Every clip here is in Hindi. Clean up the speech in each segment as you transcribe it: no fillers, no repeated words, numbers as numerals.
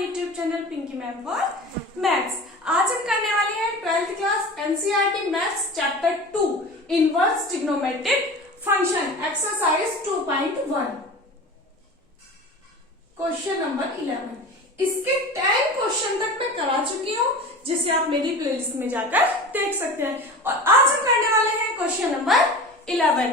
YouTube channel Pinky ma'am for maths. आज हम करने वाले हैं 12th class NCERT maths chapter 2 inverse trigonometric function exercise 2.1 question number 11। इसके 10 क्वेश्चन तक मैं करा चुकी हूँ, जिसे आप मेरी प्लेलिस्ट में जाकर देख सकते हैं। और आज हम करने वाले हैं question number 11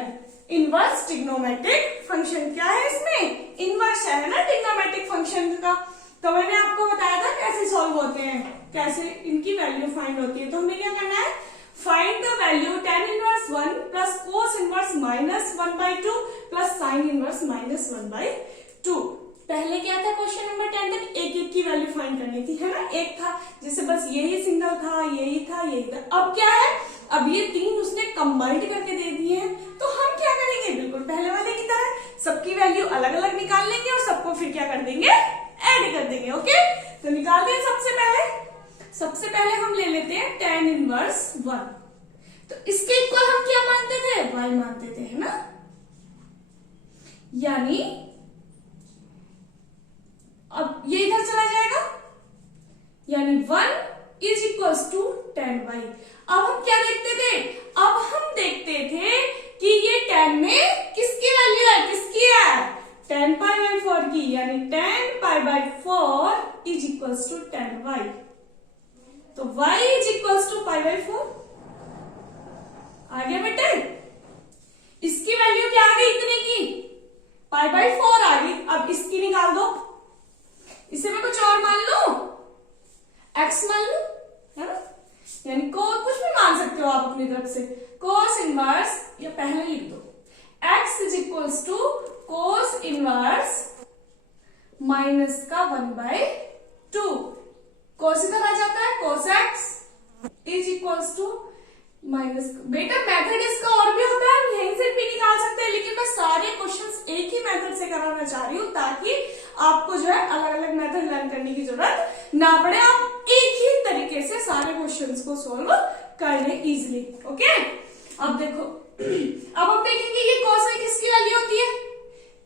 inverse trigonometric function. क्या है इसमें? इनवर्स है ना ट्रिग्नोमेट्रिक फंक्शन का। तो मैंने आपको बताया था कैसे सॉल्व होते हैं, कैसे इनकी वैल्यू फाइंड होती है। तो हमें क्या करना है, find the value tan inverse 1 plus cos inverse minus 1/2 plus sign inverse minus 1/2। पहले क्या था क्वेश्चन नंबर 10 तक एक एक की वैल्यू फाइंड करनी थी, है ना। एक था जैसे बस यही सिंगल था, यही था, यही था। अब क्या है, अब ये तीन उसने कंबाइंड करके दे दिए हैं। तो हम क्या करेंगे, बिल्कुल पहले वाले की तरह सबकी वैल्यू अलग अलग निकाल लेंगे और सबको फिर क्या कर देंगे, ऐड कर देंगे। ओके, तो निकालते हैं। सबसे पहले हम ले लेते हैं tan इनवर्स 1। तो इसके इक्वल हम क्या मानते थे, y मानते थे, है ना। यानी अब ये इधर चला जाएगा, यानी 1 is equals to tan y। अब हम क्या देखते थे, अब हम देखते थे कि ये tan में किसकी वैल्यू है, किसकी है, tan π/4 की, यानी tan π/4 is equals to tan y। तो y इज इक्वल्स टू π/4 आ गया बेटे। इसकी वैल्यू क्या आ गई, इतने की π/4 आ गई। अब इसकी निकाल दो, इसे मैं कुछ और मान लू, x मान लू, है ना। यानी को कुछ भी मान सकते हो आप अपनी तरफ से। कोस इनवर्स या पहले लिख दो, x is equals to cos inverse minus का 1/2। कोस इधर आ जाता है, cos x is equals to minus. बेटा मेथड इसका और भी होता है, हम यहीं से भी निकाल सकते हैं, लेकिन मैं सारे क्वेश्चंस एक ही मेथड से कराना चाह रही हूँ ताकि आपको जो है अलग अलग मेथड लर्न करने की जरूरत ना पड़े। आप एक ही तरीके से सारे क्वेश्चंस को सॉल्व कर ले इजिली। ओके, अब देखो, अब हम देखेंगे ये cos में किसकी वैल्यू होती है,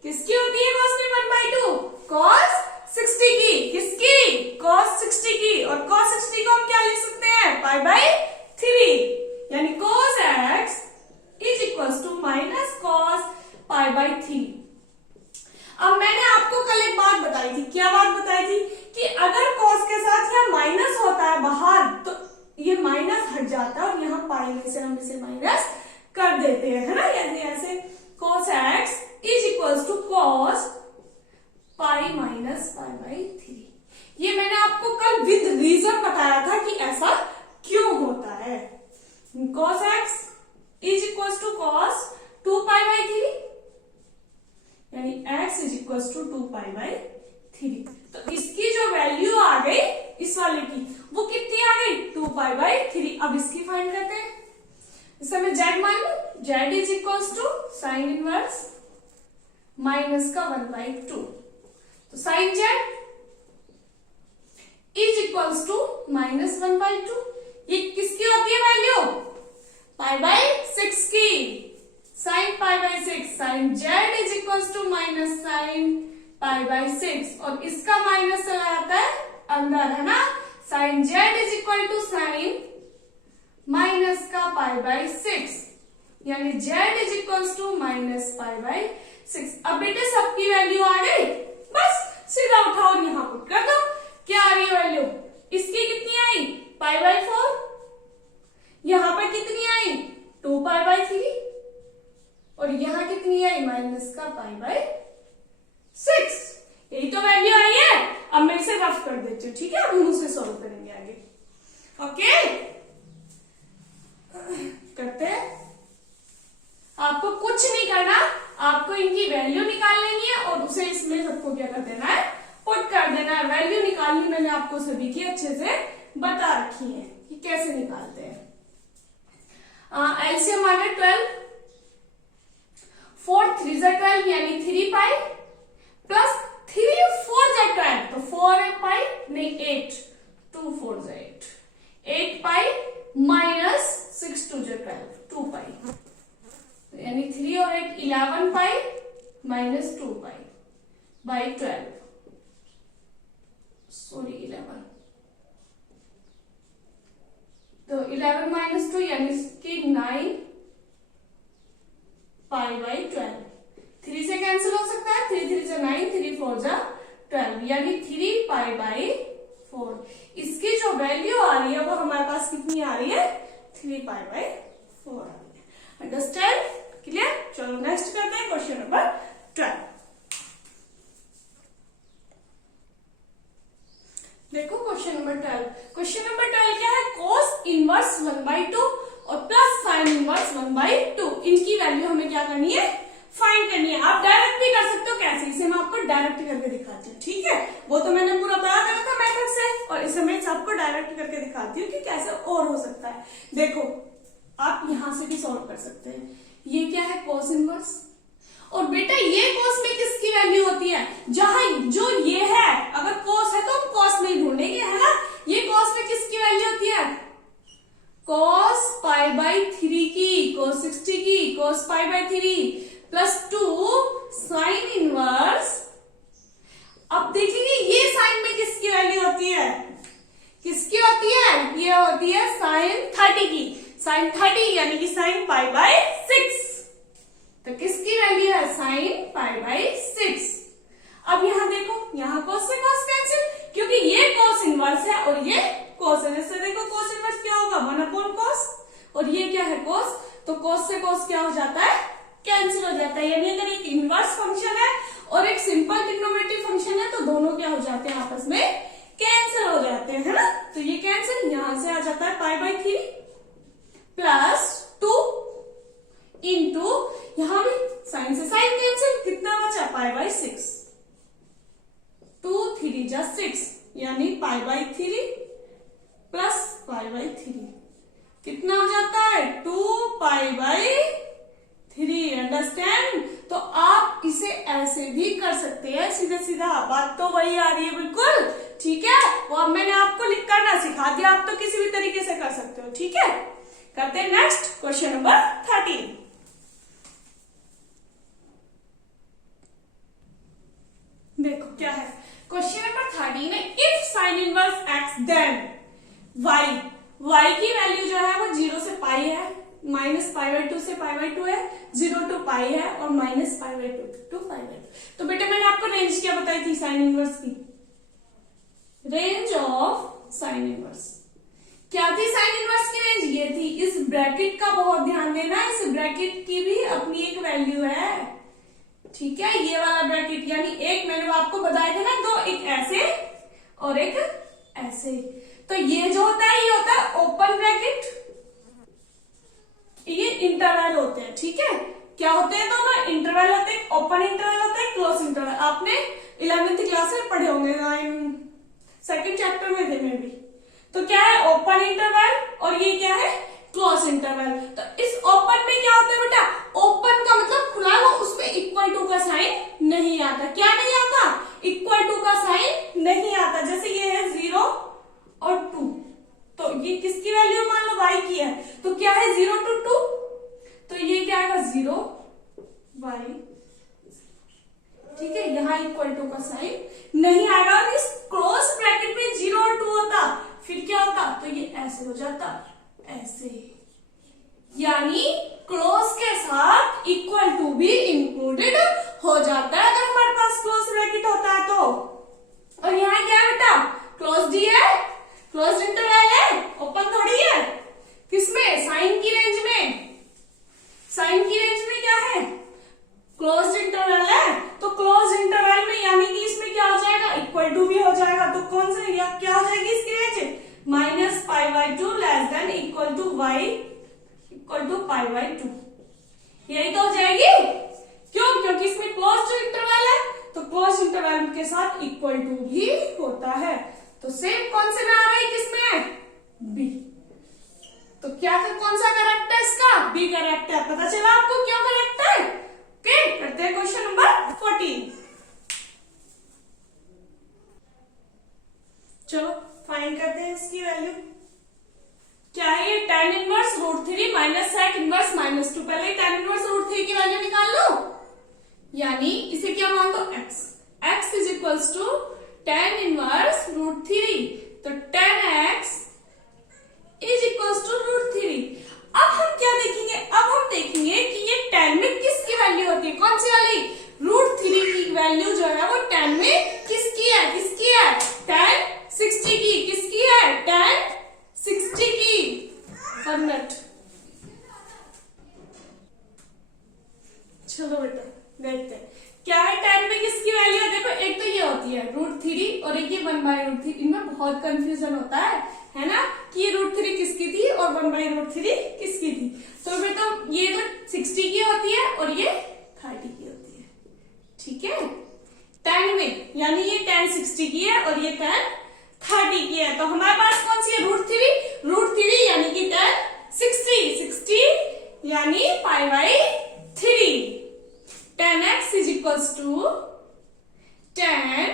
किसकी होती है cos में 1/2, cos 60 की, किसकी, cos 60 की। और cos 60 को हम क्या लिख सकते हैं, π/3, यानी cos x is equals to minus cos π/3। अब मैंने आपको कल एक बात बताई थी, क्या बात बताई थी, कि अगर cos के साथ यह माइनस होता है बाहर, तो ये माइनस हट जाता है और यहाँ पाई में से हम इसे माइनस कर देते हैं, है ना। यानी ऐसे cos x is equals to cos π minus π/3। ये मैंने आपको कल विद रीजन बताया था कि ऐसा क्यों होता है। cos x is equals to cos 2π/3, यानी x इज इक्वल्स टू 2π/3। तो इसकी जो वैल्यू आ गई इस वाले की, वो कितनी आ गई, 2π/3। अब इसकी फाइंड करते हैं। इसे मैं z मान लू, z is equals to sine inverse minus का 1/2। तो sine z is equals to minus 1/2। ये किसकी होती है वैल्यू, π/6 की, sine π/6, sine z is equals to minus sine π/6। और इसका माइनस चला जाता है अंदर, है ना। Sine z is equal to sine minus का π/6, यानी z is equals to minus π/6। अब बेटे सबकी वैल्यू आ गई, बस सीधा उठाओ और यहां पुट कर दो। क्या आ रही है वैल्यू, इसकी कितनी आई, π/4, यहां पर कितनी आई, 2π/3, और यहां कितनी आई, माइनस का π/6। यही तो वैल्यू आई है। अब मैं इसे रफ कर देती हूँ, ठीक है। अब हम उसे सॉल्व करेंगे आगे। ओके, करते हैं। आपको कुछ नहीं करना, आपको इनकी वैल्यू निकाल लेनी है और उसे इसमें सबको क्या कर देना है, पुट कर देना है। वैल्यू निकालनी मैंने आपको सभी की अच्छे से बता रखी है कि कैसे निकालते हैं। एलसीएम आ गया 12, 4 3 जा 12, यानी 3π प्लस 3 4 जा 12, तो 4π नहीं 8, 2 4 जा 8, 8π माइनस 6 2 जा 12, 2π, यानी 3 और 8 11π माइनस 2π/12। सॉरी 11, तो 11 माइनस 2 यानी कि 9 पाई बाई 12, 3 से कैंसिल हो सकता है, 3 3 जा 9, 3 4 जा 12 यानी 3 पाई बाई 4। इसकी जो वैल्यू आ रही है वो हमारे पास कितनी आ रही है, 3 पाई बाई 4 आ रही है। Understand, clear? चलो नेक्स्ट करते हैं क्वेश्चन नंबर 12। देखो क्वेश्चन नंबर 12, क्वेश्चन नंबर 12 क्या है, cos इनवर्स 1/2 और प्लस साइन इनवर्स 1/2, इनकी वैल्यू हमें क्या करनी है, फाइंड करनी है। आप डायरेक्ट भी कर सकते हो, कैसे, इसे मैं आपको डायरेक्ट करके दिखाती हूँ, ठीक है? वो तो मैंने पूरा पढ़ा करा था मेथड से, और इसे मैं आपको डायरेक्ट करके दिखाती हूँ कि कैसे और हो सकता है। देखो आप यहां से भी सॉल्व कर सकते हैं। ये क्या है, cos इनवर्स, और बेटा ये cos में किसकी वैल्यू होती है, जहां जो ये है, अगर cos है तो हम cos में ही ढूंढेंगे, है ना? ये cos में किसकी वैल्यू होती है, cos पाई बाई 3 की, cos 60 की, cos pi by 3 plus 2 sine inverse. अब देखेंगे ये साइन में किसकी वैल्यू होती है, किसकी होती है, ये होती है साइन 30 की, साइन 30 यानी कि साइन पाई बाई 6, तो किसकी वैल्यू है, साइन पाई बाई 6। अब यहां देखो, यहां cos से cos कैंसिल, क्योंकि ये cos इनवर्स है और ये cos है, इससे देखो cos इनवर्स क्या होगा, 1/cos, और ये क्या है cos, तो cos से cos क्या हो जाता है, कैंसिल हो जाता है। यानी अगर एक इनवर्स फंक्शन है और एक सिंपल ट्रिग्नोमेट्रिक फंक्शन है तो दोनों क्या हो जाते हैं, आपस में कैंसिल हो जाते हैं, है ना? तो ये कैंसिल यहां से आ जाता है पाई बाई 3 प्लस 2 इंटू, यहां भी साइन से साइन कैंसिल, कितना बचा, पाई बाई 6, 2 3 जा 6 यानी pi by 3 plus pi by 3 कितना हो जाता है, 2 पाई बाई 3। अंडरस्टैंड? तो आप इसे ऐसे भी कर सकते हैं, सीधा सीधा, बात तो वही आ रही है बिल्कुल, ठीक है? वो अब मैंने आपको लिख करना सिखा दिया, आप तो किसी भी तरीके से कर सकते हो, ठीक है? करते हैं नेक्स्ट क्वेश्चन नंबर 13। देखो क्या है, क्वेश्चन नंबर 13 है, if sine inverse x then y की वैल्यू जो है वो 0 से पाई है, माइनस पाई बाई 2 से पाई बाई 2 है, 0 टू पाई है, और minus pi by 2 to pi by 2। तो बेटा मैंने आपको रेंज क्या बताई थी साइन इनवर्स की, रेंज ऑफ साइन इनवर्स क्या थी, साइन इनवर्स की रेंज ये थी। इस ब्रैकेट का बहुत ध्यान देना, इस ब्रैकेट की भी अपनी एक वैल्यू है, ठीक है? ये वाला ब्रैकेट, यानी एक मैंने आपको बताया था ना, दो, एक ऐसे और एक ऐसे, तो ये जो होता है ये होता है ओपन ब्रैकेट, ये इंटरवल होते हैं, ठीक है? क्या होते हैं दोनों, इंटरवल होते हैं, ओपन इंटरवल होता है, क्लोज इंटरवल। आपने 11th क्लास में पढ़े होंगे, सेकंड चैप्टर में थे में भी। तो क्या है, ओपन इंटरवल, और ये क्या है, क्लोज इंटरवल। तो इस ओपन में क्या होता है बेटा, ओपन का मतलब खुला हुआ, उसमें इक्वल टू का साइन नहीं आता। क्या नहीं आता, इक्वल टू का साइन नहीं आता। जैसे ये है 0 और 2, तो ये किसकी वैल्यू मान लो y की है, तो क्या है 0 to 2, तो ये क्या आएगा 0 y, ठीक है? यहां इक्वल टू का साइन नहीं आएगा। और इस क्लोज ब्रैकेट में 0 और 2 होता, फिर क्या होता, तो ये ऐसे हो जाता, ऐसे, यानी क्लोज के साथ इक्वल टू भी इंक्लूडेड हो जाता है अगर हमारे पास क्लोज ब्रैकेट होता है तो। और यहाँ क्या है बेटा, क्लोज ही है, क्लोज इंटरवल है, ओपन थोड़ी है। किसमें, साइन की रेंज में, साइन की रेंज में क्या है, क्लोज इंटरवल है। तो क्लोज इंटरवल में यानी कि इसमें क्या हो जाएगा, इक्वल टू भी हो जाएगा। तो कौन सा क्या हो जाएगी इसकी range, minus pi by 2 less than equal to y equal to pi by 2, यही तो हो जाएगी। क्यों, क्योंकि इसमें क्लोज इंटरवल है, तो क्लोज इंटरवल के साथ इक्वल टू भी होता है। तो सेम कौन से में आ रहा है, किसमें है, बी। तो क्या कौन सा करेक्ट है इसका, बी करेक्ट है। पता चला आपको क्यों करेक्ट है। ओके, करते हैं क्वेश्चन नंबर 14। चलो फाइंड करते हैं इसकी वैल्यू। क्या है ये, tan inverse √3 minus sec inverse -2। पहले tan इनवर्स √3 की वैल्यू निकाल लो, यानी इसे क्या मान दो, x is equals to tan inverse √3, तो tan x is equal to √3। अब हम क्या देखेंगे, अब हम देखेंगे कि ये tan में किसकी वैल्यू होती है, कौन सी वाली, √3 की वैल्यू जो है वो tan में किसकी है, tan 60 की, किसकी है, tan 60 की। 1 मिनट, चलो बेटा देखते हैं क्या है tan में किसकी वैल्यू है। देखो एक तो ये होती है √3 और एक ये 1/√3, इनमें बहुत कंफ्यूजन होता है ना, कि ये √3 किसकी थी और 1/√3 किसकी थी। तो बेटा ये तो 60 की होती है और ये 30 की होती है, ठीक है, tan में, यानी ये tan 60 की है और ये tan 30 की है। तो हमारे पास कौन सी है, √3 यानी कि tan 60 यानी π/3। tan x is equals to tan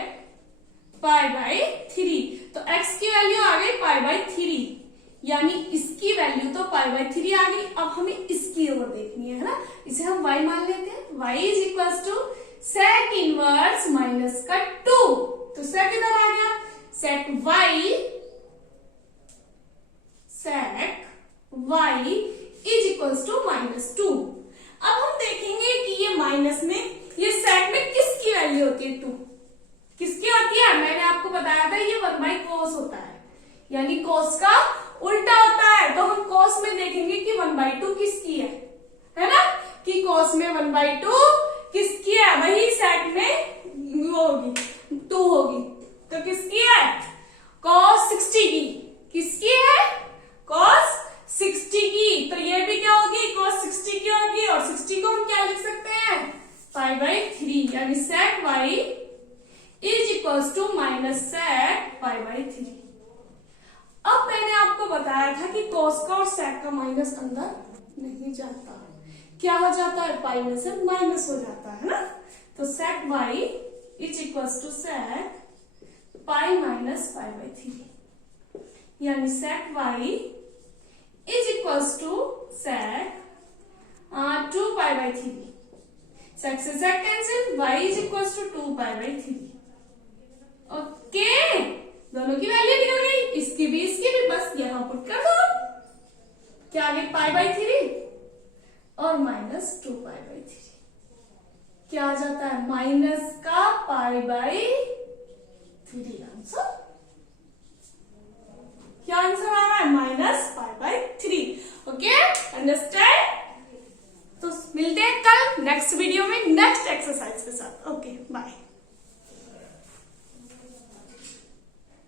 π/3, तो x की वैल्यू आ गई π/3, यानी इसकी वैल्यू तो π/3 आ गई। अब हमें इसकी ओर देखनी है ना, इसे हम y मान लेते हैं। y is equals to sec inverse minus का 2, तो sec इधर आ गया, sec y is equals to -2। अब हम देखेंगे कि ये माइनस में, ये sec में किसकी वैल्यू होती है, 2 किसकी होती है, मैंने आपको बताया था ये 1/cos होता है, यानी cos का उल्टा होता है। तो हम cos में देखेंगे कि 1/2 किसकी है ना, कि cos में 1/2 किसकी है, वही sec में होगी 2 होगी, तो किसकी है, cos 60 की, किसकी है, cos 60 की। तो ये भी क्या होगी, cos 60 की होगी, और 60 को हम क्या लिख सकते हैं, π/3, यानी sec y is equals to -sec π/3। अब मैंने आपको बताया था कि cos का और sec का माइनस अंदर नहीं जाता, क्या हो जाता है, पाई में से माइनस हो जाता है ना। तो sec y is equals to sec pi minus π/3, यानी sec y is equals to sec 2π/3। sec से sec cancel, y is equals to 2π/3। Okay, दोनों की वैल्यू निकल गई, इसकी भी बस यहां पुट कर दो। क्या आ गई, π/3 और -2π/3, क्या आ जाता है, माइनस का π/3 आंसर। क्या आंसर आ रहा है, -π/3। Okay, understand. तो मिलते हैं कल नेक्स्ट वीडियो में नेक्स्ट